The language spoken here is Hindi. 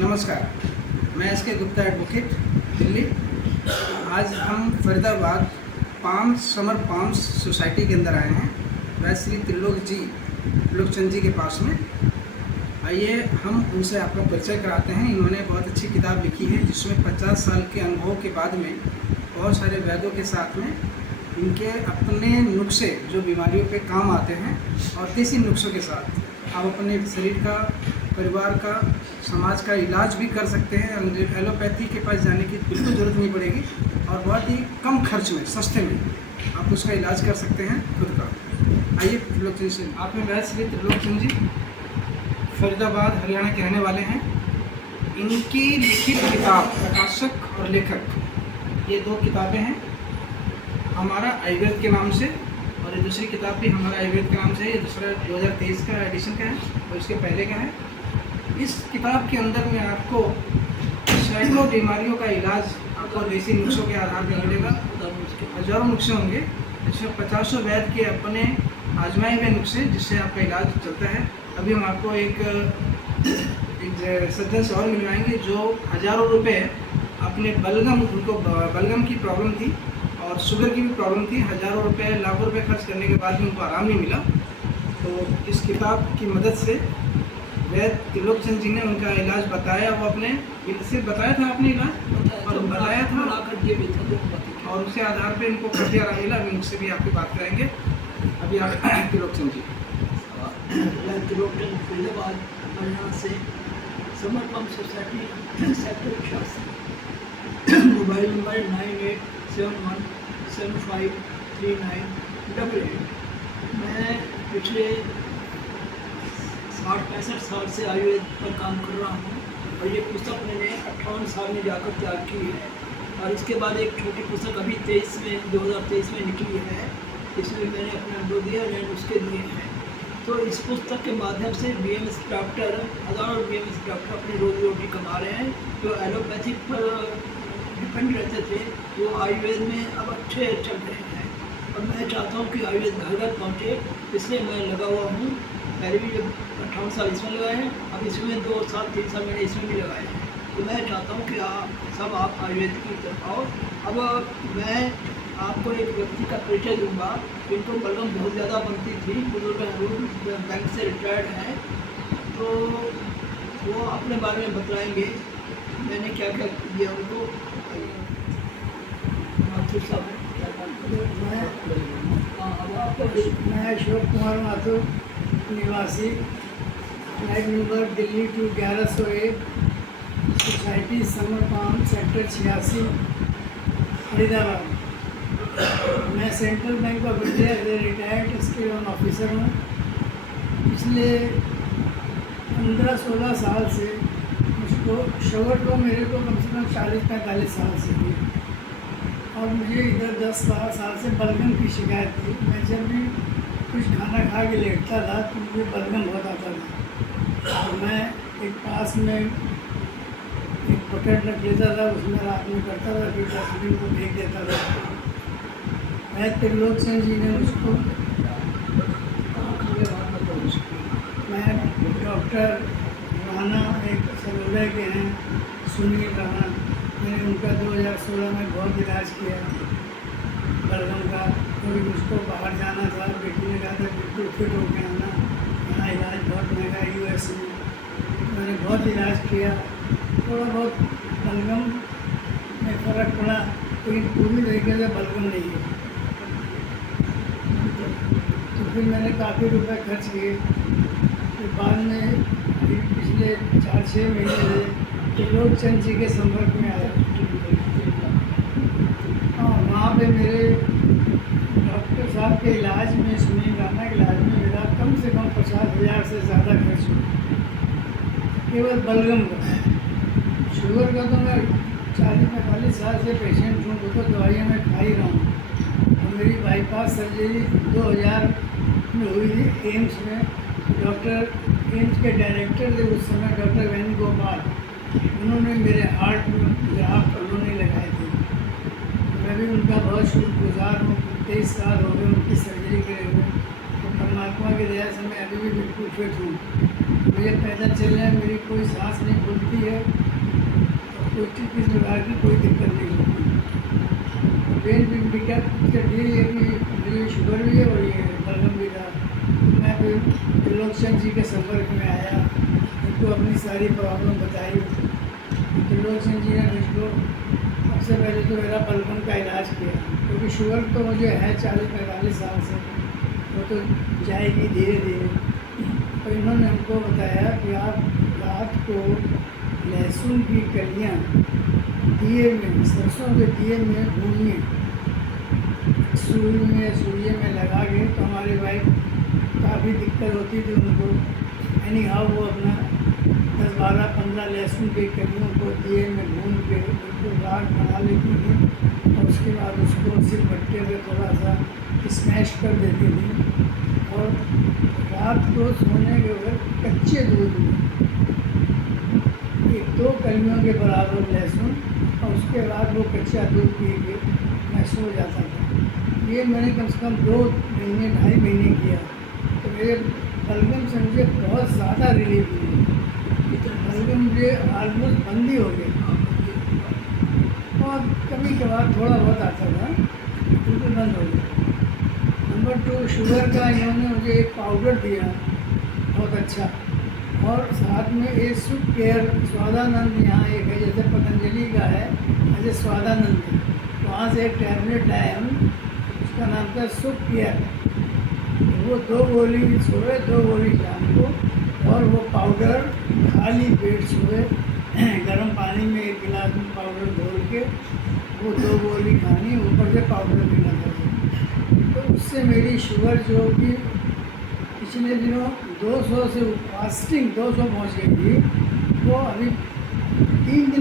नमस्कार, मैं एस के गुप्ता एडवोकेट दिल्ली। आज हम फरीदाबाद समर पाम्स सोसाइटी के अंदर आए हैं, वह श्री त्रिलोकचंद जी के पास में। आइए हम उनसे आपका परिचय कराते हैं। इन्होंने बहुत अच्छी किताब लिखी है जिसमें 50 साल के अनुभव के बाद में बहुत सारे वैद्यों के साथ में इनके अपने नुस्खे जो बीमारियों पे काम आते हैं और देसी नुस्खों के साथ आप अपने शरीर का, परिवार का, समाज का इलाज भी कर सकते हैं। एलोपैथी के पास जाने की बिल्कुल ज़रूरत नहीं पड़ेगी और बहुत ही कम खर्च में, सस्ते में आप उसका इलाज कर सकते हैं खुद का। आइए त्रिलोकचंद जी, आप में वैद्य श्री त्रिलोकचंद जी फरीदाबाद हरियाणा के रहने वाले हैं। इनकी लिखित किताब प्रकाशक और लेखक, ये 2 किताबें हैं, हमारा आयुर्वेद के नाम से, और ये दूसरी किताब भी हमारा आयुर्वेद के नाम से है। ये दूसरा 2023 का एडिशन का है और इसके पहले का है। इस किताब के अंदर में आपको सैकड़ों बीमारियों का इलाज आपको देसी नुस्खों के आधार पर मिलेगा। हजारों नुस्खे होंगे, जिसमें 50 वैद्य के अपने आजमाए हुए नुस्खे जिससे आपका इलाज चलता है। अभी हम आपको एक सज्जन से और मिलवाएंगे जो हज़ारों रुपये अपने उनको बलगम की प्रॉब्लम थी और शुगर की भी प्रॉब्लम थी। हज़ारों रुपये, लाखों रुपये खर्च करने के बाद भी उनको आराम नहीं मिला। तो इस किताब की मदद से वैद्य त्रिलोकचंद जी ने उनका इलाज बताया। वो अपने इनसे बताया था अपने इलाज और बताया था और उसके आधार पे इनको काफ़ी आराम मिला। अभी उनसे भी आपकी बात करेंगे। अभी आप त्रिलोकचंद जी। त्रिलोकचंद फरीदाबाद हरियाणा से, summer pump society sector 86, mobile number 9871753988। मैं पिछले 60-65 साल से आयुर्वेद पर काम कर रहा हूँ और ये पुस्तक मैंने 58 साल में जाकर तैयार की है। और इसके बाद एक छोटी पुस्तक अभी 2023 में निकली है, इसमें मैंने अपने अनुभव दिया और उसके दिए हैं। तो इस पुस्तक के माध्यम से बीएमएस डॉक्टर, हज़ारों बीएमएस डॉक्टर अपनी रोजी रोटी कमा रहे हैं। जो एलोपैथिक पर डिपेंड रहते थे वो आयुर्वेद में अब अच्छे चल रहे हैं। और मैं चाहता हूँ कि आयुर्वेद घर घर पहुँचे, इसलिए मैं लगा हुआ हूँ। पहले भी जब 58 साल इसमें लगाए हैं, अब इसमें 2 साल 3 साल मैंने इसमें भी लगाए हैं। तो मैं चाहता हूँ कि आप आयुर्वेद की तरफ आओ। अब मैं आपको एक व्यक्ति का परिचय दूंगा। इनको बलगम बहुत ज़्यादा बनती थी, बुजुर्ग बैंक से रिटायर्ड हैं, तो वो अपने बारे में बतलाएंगे मैंने क्या क्या किया उनको। माथुर साहब मैं अशोक कुमार माथुर, निवासी, flat number Delhi 1101, society summer palm, sector 86, Faridabad. मैं सेंट्रल बैंक ऑफ इंडिया से रिटायर्ड स्केल ऑफिसर हूँ। पिछले 15-16 साल से मुझको शुगर को मेरे को कम से कम 40-45 साल से हुई और मुझे इधर 10-12 साल से बलगम की शिकायत थी। मैं जब भी कुछ खाना खा के लेटता था तो मुझे बलगम बहुत आता था। तो मैं एक पास में एक बकेट रख लेता था, उसमें रात में करता था, फिर डस्टबिन को फेंक देता था। वैद्य त्रिलोकचंद जी ने मुझको, मैं डॉक्टर राणा एक सरोदय के हैं, सुनील राणा, मैंने उनका 2016 में बहुत इलाज किया बलगम का। क्योंकि मुझको बाहर जाना था, बेटी ने कहा था बिल्कुल फिट हो के आना, यहाँ इलाज बहुत महंगा है यूएस में। मैंने बहुत इलाज किया, थोड़ा बहुत बलगम में फ़र्क पड़ा, लेकिन पूरी तरीके से बलगम नहीं है। तो फिर मैंने काफ़ी रुपए खर्च किए। फिर बाद में पिछले 4-6 महीने से त्रिलोकचंद जी के संपर्क में आया। हाँ, वहाँ पे मेरे डॉक्टर साहब के इलाज में, सुनील राणा के इलाज में मेरा कम से कम 50,000 से ज़्यादा खर्च हुआ, केवल बलगम का। शुगर का तो मैं 40-45 साल से पेशेंट हूँ, वो तो दवाइयाँ मैं खा ही रहा हूँ। और मेरी बाईपास सर्जरी 2000 में हुई थी एम्स में। डॉक्टर एम्स के डायरेक्टर थे उस समय, डॉक्टर वेणुगोपाल, उन्होंने मेरे हार्ट में ग्राफ्ट उन्होंने लगाए थे। मैं भी उनका बहुत शुक्रगुजार हूँ। 23 साल हो गए उनकी सर्जरी करे हुए। तो परमात्मा की दया से मैं अभी भी बिल्कुल फिट हूँ। मुझे पैदल चलने में मेरी कोई सांस नहीं फूलती है और कोई किसी प्रकार की कोई दिक्कत नहीं होती। ट्रेन भी दिक्कत यही है कि मुझे शुगर भी है और ये बलगम भी था। मैं फिर त्रिलोकचंद जी के संपर्क में आया, उनको अपनी सारी प्रॉब्लम बताई। त्रिलोकचंद जी ने मुझको सबसे पहले तो मेरा बलगम का इलाज किया, क्योंकि शुगर तो मुझे है 40-45 साल से, वो तो जाएगी धीरे धीरे। तो इन्होंने हमको बताया कि आप रात को लहसुन की कलियाँ दिए में, सरसों के दिए में भूनिए, सुइए में लगा के। तो हमारी वाइफ काफ़ी दिक्कत होती थी उनको, यानी हाँ वो अपना 10-12-15 लहसुन की कलियों को दिए में भून के बिल्कुल राख बना लेती थी और उसके बाद उसको सिर भट्टे पे थोड़ा सा स्मैश कर देती थी और रात को सोने के वक्त कच्चे दूध में 1-2 कलियों के बराबर लहसुन और उसके बाद वो कच्चा दूध पी के मैं सो जाता था। ये मैंने कम से कम 2 महीने 2.5 महीने किया, तो मेरे बलगम से मुझे बहुत ज़्यादा रिलीफ मिली। बलगम मुझे ऑलमोस्ट बंद ही हो गया और कभी कभार थोड़ा बहुत आता था, बिल्कुल बंद हो गया। नंबर 2, शुगर का इन्होंने मुझे एक पाउडर दिया बहुत अच्छा, और साथ में एक सुख केयर स्वादानंद यहाँ एक है, जैसे पतंजलि का है ऐसे स्वादानंद है, वहाँ से एक टैबलेट लाए हम, उसका नाम था सुख केयर। वो 2 गोली सुबह 2 गोली शाम को, और वो पाउडर खाली पेट सुबह गर्म पानी में 1 गिलास में पाउडर घोल के वो 2 गोली खानी, ऊपर से पाउडर पीना था। तो उससे मेरी शुगर जो कि पिछले दिनों 200 से फास्टिंग 200 पहुँच गई थी, वो अभी 3 दिन